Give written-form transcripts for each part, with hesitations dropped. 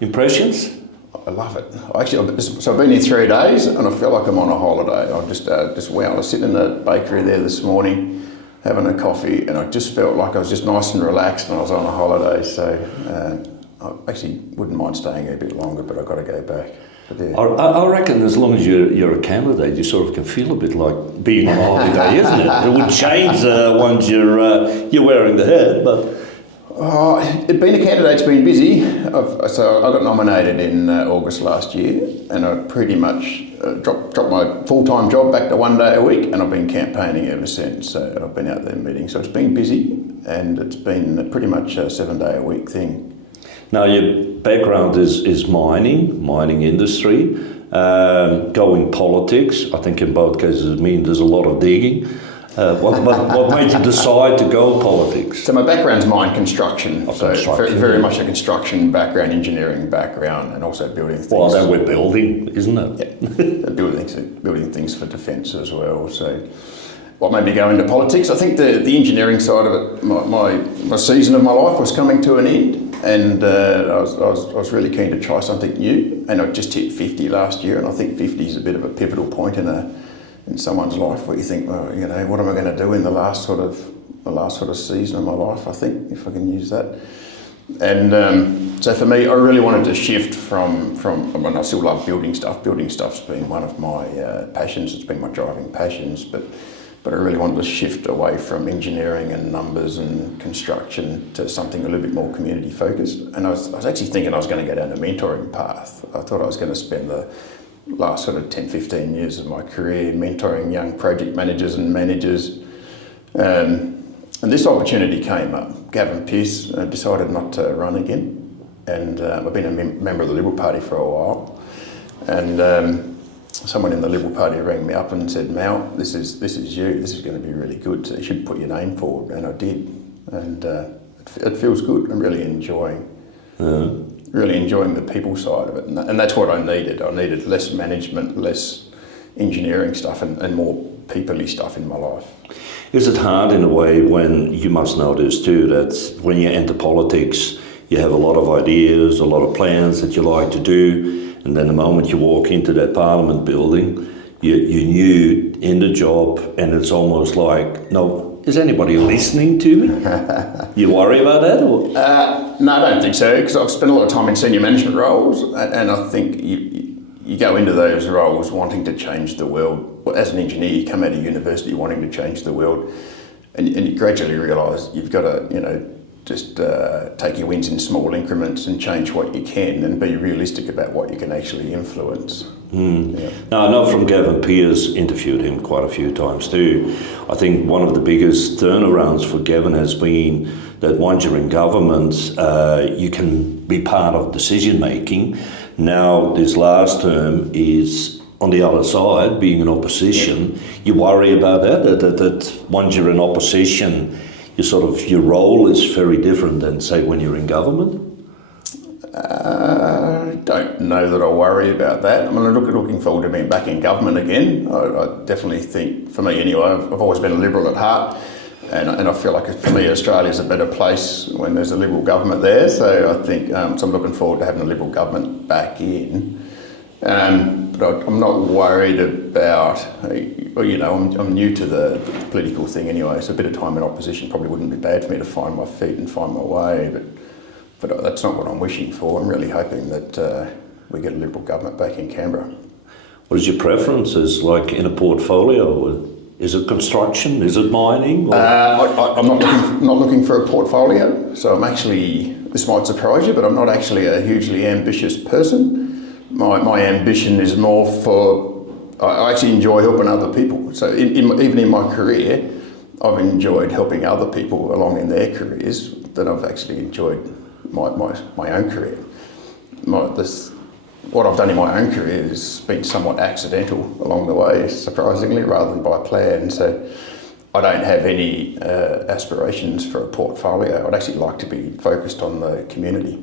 Impressions? I love it. So I've been here 3 days and I feel like I'm on a holiday. I wow, I was sitting in the bakery there this morning having a coffee and I just felt like I was just nice and relaxed and I was on a holiday. So I actually wouldn't mind staying here a bit longer, but I've got to go back. But yeah. I reckon as long as you're a candidate, you sort of can feel a bit like being on a holiday, isn't it? It would change once you're wearing the hat, but... Being a candidate's been busy. So I got nominated in August last year and I pretty much dropped my full-time job back to 1 day a week and I've been campaigning ever since. So I've been out there meeting. So it's been busy and it's been pretty much a 7 day a week thing. Now your background is mining industry, going politics. I think in both cases it means there's a lot of digging. What made you decide to go politics? So my background's mine construction, very much a construction background, engineering background, and also building things. Well, that we're building, isn't it? Yeah, building things for defence as well. So what made me go into politics? I think the engineering side of it, my season of my life was coming to an end, and I was really keen to try something new. And I just hit 50 last year, and I think 50 is a bit of a pivotal point in someone's life where you think, well, what am I going to do in the last sort of season of my life, I think, if I can use that. And so for me, I really wanted to shift from I still love building stuff. Building stuff's been one of my passions. It's been my driving passions, but I really wanted to shift away from engineering and numbers and construction to something a little bit more community focused. And I was actually thinking I was going to go down the mentoring path. I thought I was going to spend the last sort of 10, 15 years of my career mentoring young project managers and managers. And this opportunity came up. Gavin Pearce decided not to run again. And I've been a member of the Liberal Party for a while. And someone in the Liberal Party rang me up and said, Mal, this is you. This is going to be really good. So you should put your name forward. And I did. And it feels good. I'm really enjoying the people side of it. And that's what I needed. I needed less management, less engineering stuff and more people-y stuff in my life. Is it hard in a way when you must know this too, that when you enter politics, you have a lot of ideas, a lot of plans that you like to do, and then the moment you walk into that Parliament building, you're new in the job and it's almost like, no, is anybody listening to me? You worry about that? Or? No, I don't think so, because I've spent a lot of time in senior management roles, and I think you go into those roles wanting to change the world. As an engineer, you come out of university wanting to change the world, and you gradually realise you've got to, just take your wins in small increments and change what you can and be realistic about what you can actually influence. Yeah. Now, I know from Gavin Pearce, interviewed him quite a few times too. I think one of the biggest turnarounds for Gavin has been that once you're in government, you can be part of decision making. Now, this last term is on the other side, being in opposition. You worry about that once you're in opposition, your role is very different than, say, when you're in government? I don't know that I worry about that. I'm looking forward to being back in government again. I definitely think, for me anyway, I've always been a Liberal at heart, and I feel like for me Australia's a better place when there's a Liberal government there, so I think, so I'm looking forward to having a Liberal government back in. But I'm not worried about, I'm new to the political thing anyway, so a bit of time in opposition probably wouldn't be bad for me to find my feet and find my way, but that's not what I'm wishing for. I'm really hoping that we get a Liberal government back in Canberra. What is your preferences like in a portfolio? Is it construction? Is it mining? I'm not looking for a portfolio, so I'm actually, this might surprise you, but I'm not actually a hugely ambitious person. My ambition is more I actually enjoy helping other people. So even in my career, I've enjoyed helping other people along in their careers than I've actually enjoyed my own career. What I've done in my own career has been somewhat accidental along the way, surprisingly, rather than by plan. So I don't have any aspirations for a portfolio. I'd actually like to be focused on the community.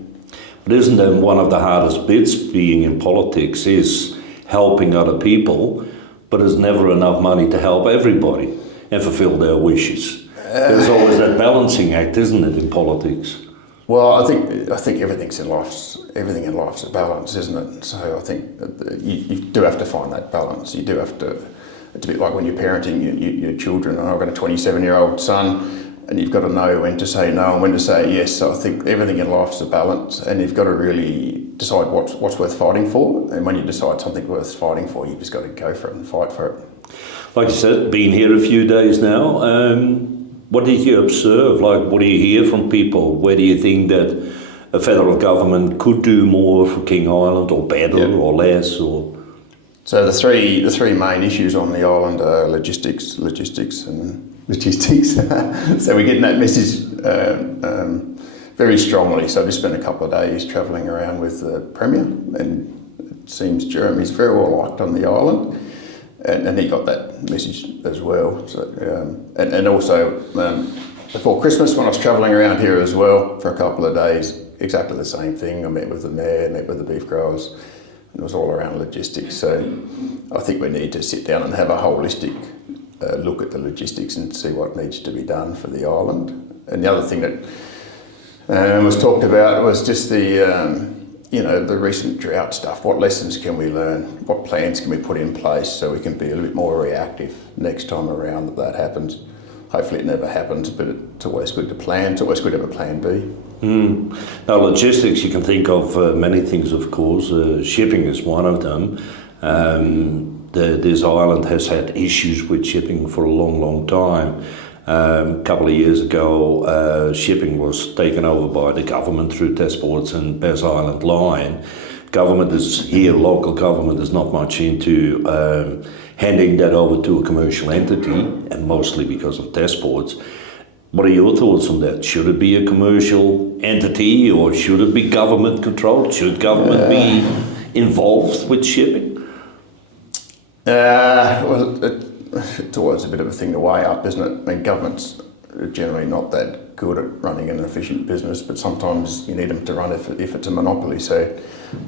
But isn't that one of the hardest bits being in politics is helping other people, but there's never enough money to help everybody and fulfill their wishes. There's always that balancing act, isn't it, in politics? Well, I think everything in life's a balance, isn't it? So I think that you do have to find that balance. You do have to. It's a bit like when you're parenting your children. And I've got a 27-year-old son, and you've got to know when to say no and when to say yes. So I think everything in life's a balance, and you've got to really decide what's worth fighting for. And when you decide something's worth fighting for, you've just got to go for it and fight for it. Like you said, been here a few days now. What did you observe? Like, what do you hear from people? Where do you think that a federal government could do more for King Island, or better, or less, or? So the three main issues on the island are logistics. So we're getting that message very strongly. So I've just spent a couple of days travelling around with the Premier, and it seems Jeremy's very well liked on the island. And he got that message as well. So, and also before Christmas, when I was travelling around here as well for a couple of days, exactly the same thing. I met with the mayor, met with the beef growers, and it was all around logistics. So I think we need to sit down and have a holistic look at the logistics and see what needs to be done for the island. And the other thing that was talked about was just the recent drought stuff. What lessons can we learn? What plans can we put in place so we can be a little bit more reactive next time around that happens? Hopefully it never happens, but it's always good to plan. It's always good to have a plan B. Now, logistics, you can think of many things, of course. Shipping is one of them. This island has had issues with shipping for a long, long time. A couple of years ago, shipping was taken over by the government through Testports and Bass Island Line. Local government is not much into handing that over to a commercial entity, and mostly because of Testports. What are your thoughts on that? Should it be a commercial entity, or should it be government controlled? Should government be involved with shipping? It's always a bit of a thing to weigh up, isn't it? I mean, governments are generally not that good at running an efficient business, but sometimes you need them to run if it's a monopoly. So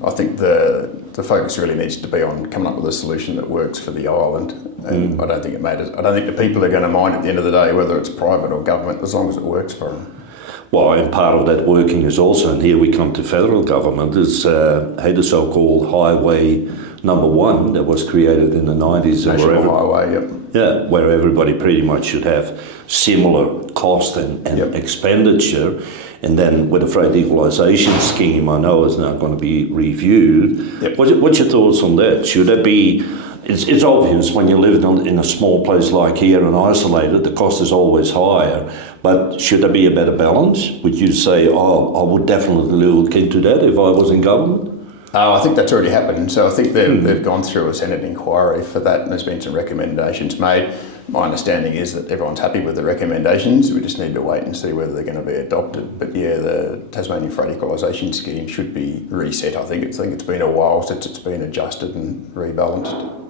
I think the focus really needs to be on coming up with a solution that works for the island. And I don't think it matters. I don't think the people are going to mind at the end of the day whether it's private or government, as long as it works for them. Well, and part of that working is also, and here we come to federal government, is the so-called Highway Number 1 that was created in the 90s. National Highway, yep. Yeah, where everybody pretty much should have similar cost and expenditure. And then with the freight equalisation scheme, I know is now going to be reviewed. Yep. What's your thoughts on that? Should it be... It's obvious when you live in a small place like here and isolated, the cost is always higher. But should there be a better balance? Would you say, I would definitely look into that if I was in government? I think that's already happened. So I think they've gone through a Senate inquiry for that, and there's been some recommendations made. My understanding is that everyone's happy with the recommendations. We just need to wait and see whether they're going to be adopted. But yeah, the Tasmanian Freight Equalisation Scheme should be reset. I think it's been a while since it's been adjusted and rebalanced.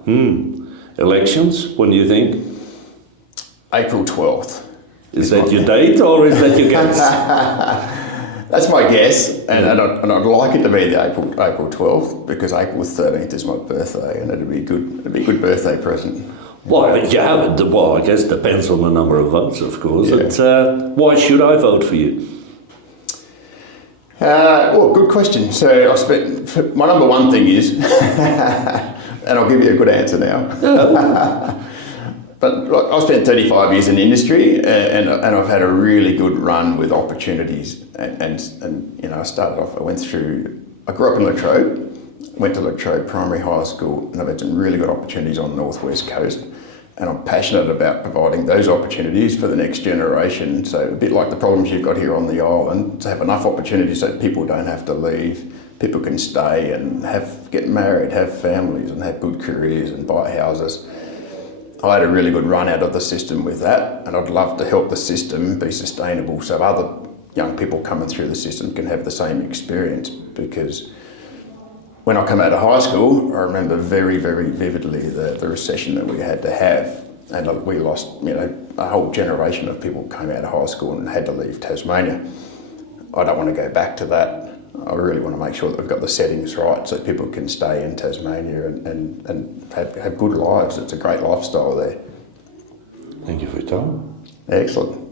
Elections, when do you think? April 12th. Is that your date, or is that your guess? That's my guess, and I'd like it to be the April 12th, because April 13th is my birthday, and it'd be a good birthday present. Well, yeah, I guess it depends on the number of votes, of course. Yeah. But, why should I vote for you? Good question. So my number one thing is, and I'll give you a good answer now. But I've spent 35 years in the industry, and I've had a really good run with opportunities. And I started off. I grew up in Latrobe, went to Latrobe Primary High School, and I've had some really good opportunities on the northwest coast. And I'm passionate about providing those opportunities for the next generation. So a bit like the problems you've got here on the island, to have enough opportunities so people don't have to leave, people can stay and get married, have families, and have good careers and buy houses. I had a really good run out of the system with that, and I'd love to help the system be sustainable so other young people coming through the system can have the same experience. Because when I come out of high school, I remember very, very vividly the recession that we had to have, and we lost, a whole generation of people came out of high school and had to leave Tasmania. I don't want to go back to that. I really want to make sure that we've got the settings right so people can stay in Tasmania and have good lives. It's a great lifestyle there. Thank you for your time. Excellent.